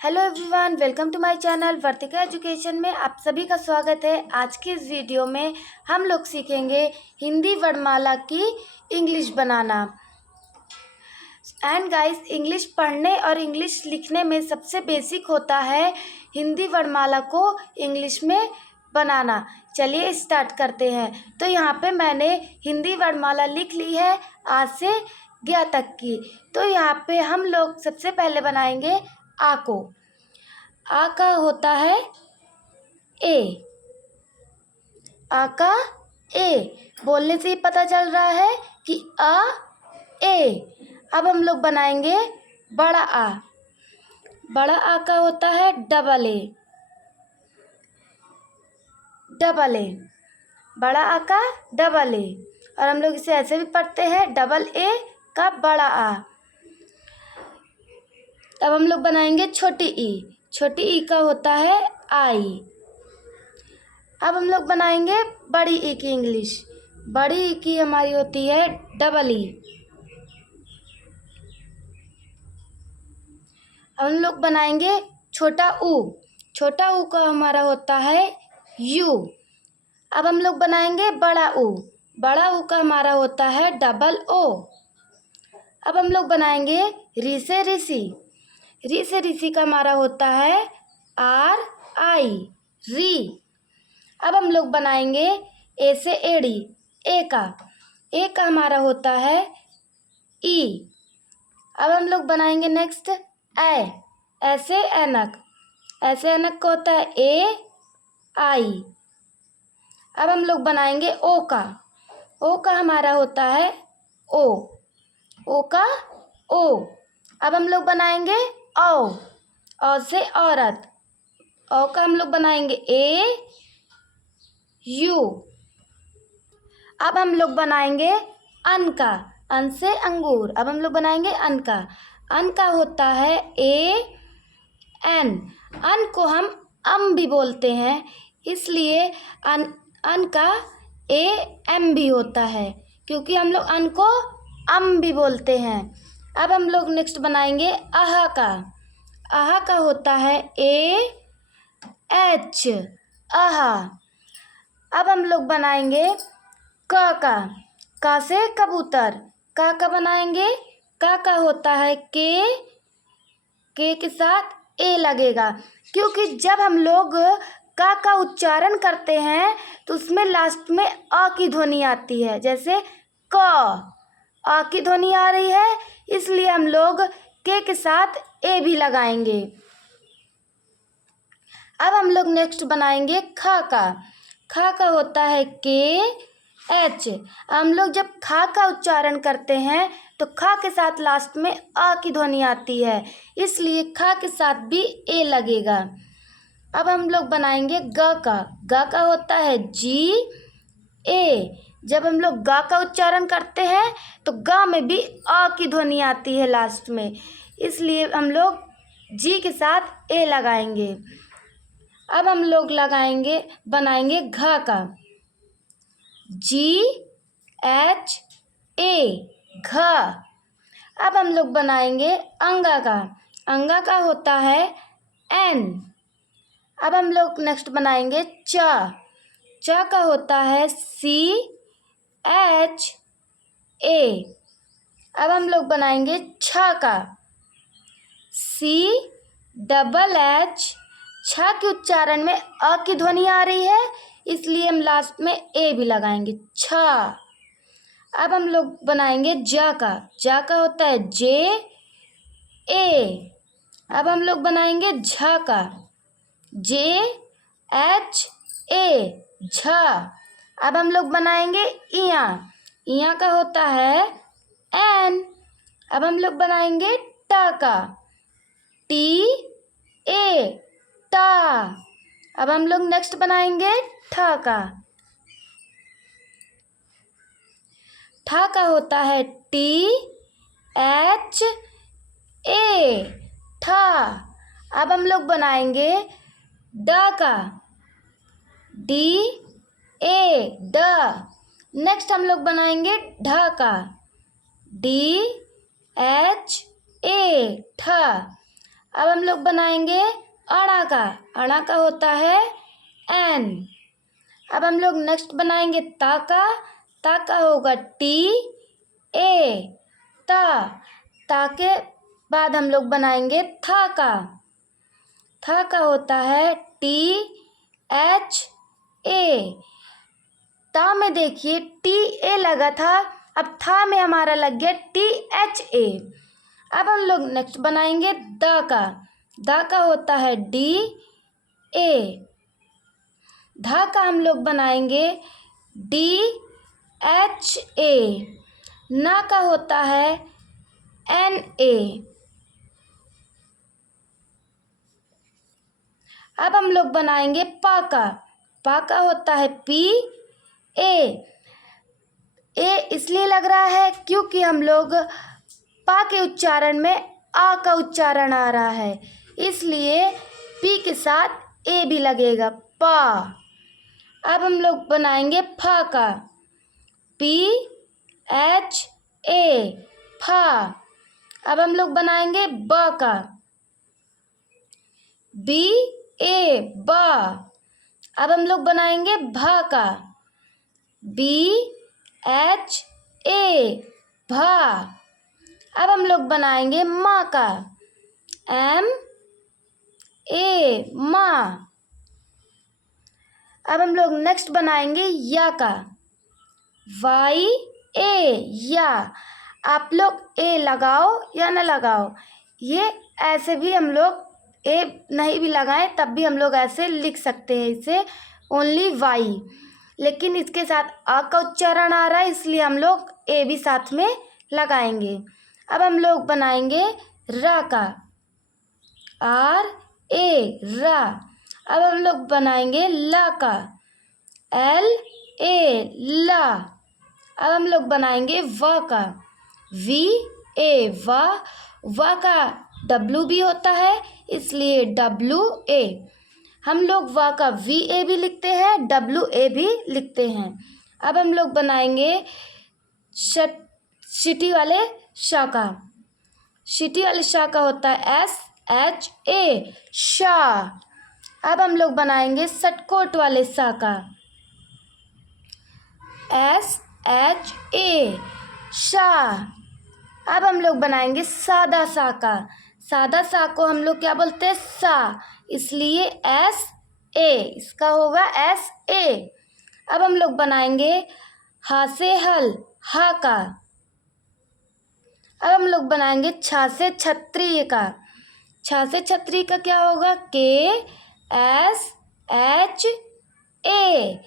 Hello everyone, welcome to my channel Vartika education में आप सभी का स्वागत है। आज की इस वीडियो में हम लोग सीखेंगे हिंदी वर्णमाला की English banana. And guys, English पढ़ने और इंग्लिश लिखने में सबसे बेसिक होता है हिंदी वर्णमाला को इंग्लिश में बनाना। चलिए स्टार्ट करते हैं। तो यहाँ पे मैंने हिंदी वर्णमाला लिख ली है आ से ज्ञ तक की। तो यहाँ पे हम लोग सबसे पहले बनाएंगे आ को। आ का होता है ए। आ का ए बोलने से ही पता चल रहा है कि आ ए। अब हम लोग बनाएंगे बड़ा आ। बड़ा आ का होता है डबल ए। डबल ए, बड़ा आ का डबल ए। और हम लोग इसे ऐसे भी पढ़ते हैं डबल ए का बड़ा आ। अब हम लोग बनाएंगे छोटी ई। छोटी ई का होता है आई। अब हम लोग बनाएंगे बड़ी ई की इंग्लिश। बड़ी ई की हमारी होती है डबल ई। अब हम लोग बनाएंगे छोटा ऊ। छोटा ऊ का हमारा होता है यू। अब हम लोग बनाएंगे बड़ा ऊ। बड़ा ऊ का हमारा होता है डबल ओ। अब हम लोग बनाएंगे री से ऋषि। री से ऋषि का हमारा होता है आर आई, री। अब हम लोग बनाएंगे ए से एड़ी। ए का हमारा होता है ई। अब हम लोग बनाएंगे नेक्स्ट ऐसे ऐनक। ऐसे ऐनक का होता है ए आई। अब हम लोग बनाएंगे ओ का हमारा होता है ओ का ओ। अब हम लोग बनाएंगे औ से औरत। औ का हम लोग बनाएंगे ए यू। अब हम लोग बनाएंगे अन से अंगूर। अब हम लोग बनाएंगे अन का होता है ए एन। अन को हम भी बोलते हैं, इसलिए अन का ए एम भी होता है, क्योंकि हम लोग अन को भी बोलते हैं। अब हम लोग नेक्स्ट बनाएंगे आहा का होता है ए एच, आहा। अब हम लोग बनाएंगे का से कबूतर। का बनाएंगे। का होता है के साथ ए लगेगा, क्योंकि जब हम लोग का उच्चारण करते हैं तो उसमें लास्ट में अ की ध्वनि आती है। जैसे आ की ध्वनि आ रही है, इसलिए हम लोग के साथ ए भी लगाएंगे। अब हम लोग नेक्स्ट बनाएंगे खा का होता है के एच। हम लोग जब खा का उच्चारण करते हैं तो खा के साथ लास्ट में आ की ध्वनि आती है, इसलिए खा के साथ भी ए लगेगा। अब हम लोग बनाएंगे ग का होता है जी ए। जब हम लोग गा का उच्चारण करते हैं तो गा में भी आ की ध्वनि आती है लास्ट में, इसलिए हम लोग जी के साथ ए लगाएंगे। अब हम लोग बनाएंगे घ का जी एच ए, घ। अब हम लोग बनाएंगे अंगा का होता है एन। अब हम लोग नेक्स्ट बनाएंगे च का होता है सी एच ए। अब हम लोग बनाएंगे छ का सी डबल एच। छ के उच्चारण में अ की ध्वनि आ रही है, इसलिए हम लास्ट में ए भी लगाएंगे, छ। अब हम लोग बनाएंगे जा का होता है जे ए। अब हम लोग बनाएंगे झ का जे एच ए, झ। अब हम लोग बनाएंगे इया का होता है एन। अब हम लोग बनाएंगे ट का टी ए, टा। अब हम लोग नेक्स्ट बनाएंगे ठ का होता है टी एच ए, ठा। अब हम लोग बनाएंगे ड का डी ए, ड। नेक्स्ट हम लोग बनाएंगे ढ का डी एच ए, ठ। अब हम लोग बनाएंगे अणा का। अणा का होता है एन। अब हम लोग नेक्स्ट बनाएंगे ता का। ता का होगा टी ए, ता। ता के बाद हम लोग बनाएंगे था का। था का होता है टी एच ए। ता में देखिए टी ए लगा था, अब था में हमारा लग गया टी एच ए। अब हम लोग नेक्स्ट बनाएंगे द का। द का होता है डी ए। धा का हम लोग बनाएंगे डी एच ए। ना का होता है एन ए। अब हम लोग बनाएंगे पा का। पा का होता है पी ए। ए इसलिए लग रहा है क्योंकि हम लोग पा के उच्चारण में आ का उच्चारण आ रहा है, इसलिए पी के साथ ए भी लगेगा, पा। अब हम लोग बनाएंगे फा का। पी एच ए, फा। अब हम लोग बनाएंगे ब का। बी ए, बा। अब हम लोग बनाएंगे भा का। बी एच ए, भा। अब हम लोग बनाएंगे माँ का। एम ए, माँ। अब हम लोग नेक्स्ट बनाएंगे या का। वाई ए, या। आप लोग ए लगाओ या न लगाओ, ये ऐसे भी हम लोग ए नहीं भी लगाएं तब भी हम लोग ऐसे लिख सकते हैं इसे, ओनली वाई। लेकिन इसके साथ आ का उच्चारण आ रहा है, इसलिए हम लोग ए भी साथ में लगाएंगे। अब हम लोग बनाएंगे रा का। आर ए, रा। अब हम लोग बनाएंगे ला का। एल ए, ला। अब हम लोग बनाएंगे व का। वी ए, वा। वा का डब्लू भी होता है, इसलिए डब्लू ए। हम लोग वा का वी ए भी लिखते हैं, डब्लू ए भी लिखते हैं। अब हम लोग बनाएंगे सिटी वाले शा का। सिटी वाले शा का होता है एस एच ए, शा। अब हम लोग बनाएंगे सटकोट वाले सा का। एस एच ए, शा। अब हम लोग बनाएंगे सादा सा का। सादा सा को हम लोग क्या बोलते हैं, सा, इसलिए एस ए, इसका होगा एस ए। अब हम लोग बनाएंगे हा से हल, हा का। अब हम लोग बनाएंगे छा से क्षत्रिय का। छा से क्षत्रिय का क्या होगा, के एस एच ए,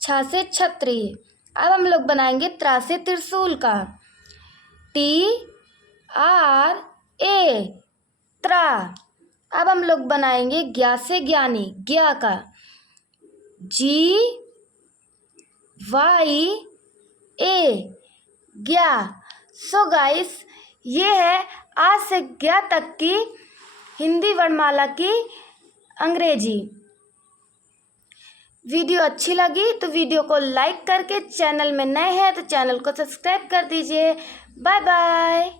छा से क्षत्रिय। अब हम लोग बनाएंगे त्रा से त्रिशूल का। टी आर ए, त्रा। अब हम लोग बनाएंगे ज्ञा से ज्ञानी, ज्ञा का। जी वाई ए, ज्ञा। सो गाइस, ये है आज से ज्ञा तक की हिंदी वर्णमाला की अंग्रेजी। वीडियो अच्छी लगी तो वीडियो को लाइक करके, चैनल में नए हैं तो चैनल को सब्सक्राइब कर दीजिए। Bye bye.